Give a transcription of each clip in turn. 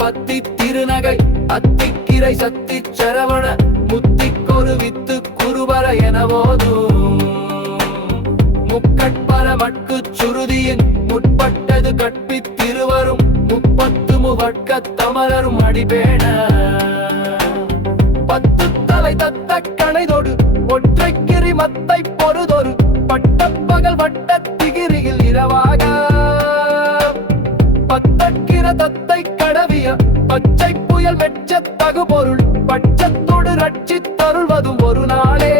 பத்தி திருநகை அத்திக்கிரை சக்தி சரவண முத்திக்கொரு வித்து குருபர எனவோதும் முக்கட்பர மட்கு சுருதியின் முற்பட்டது கற்பி திருவரும் முப்பத்து முவட்க தமரரும் அடிபேண பத்து தலை தத்த கணைதொடு ஒற்றைக்கிரி மத்தை பொறுதொரு பட்டப்பகல் வட்ட திகிரியில் இரவாக பத்தக்கிர தத்தை கடவிய பச்சை புயல் மெச்ச தகுபொருள் பட்சத்தோடு ரட்சித் தருள்வதும் ஒரு நாளே.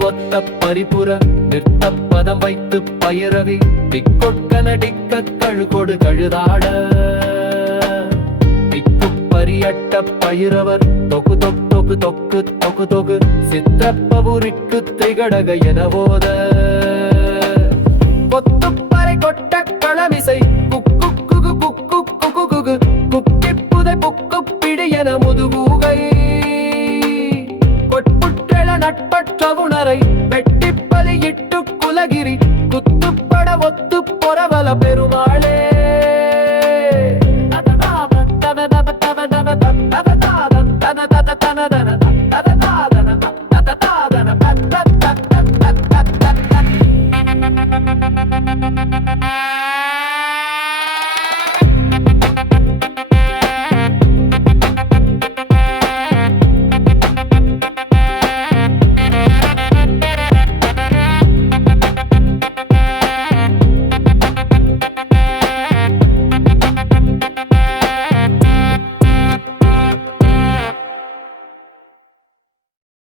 ஒத்த பரிபுர நிறுத்த பதம் வைத்து பயிரவி பிக்கொட்க நடிக்க கழுகொடு கழுதாட பிக்கு பரியட்ட பயிரவர் தொகு தொக்கு தொக்கு தொகு தொகு சித்திரப்பவுரிக்கு திகடக எனவோத கொத்துப்பறை கொட்ட களமிசை குக்கு குகு குக்கு குகு குகு குக்கிப்புதை புக்கு பிடி என முதுகூகை கொட்புற்றெழ நட்பற்ற உணரை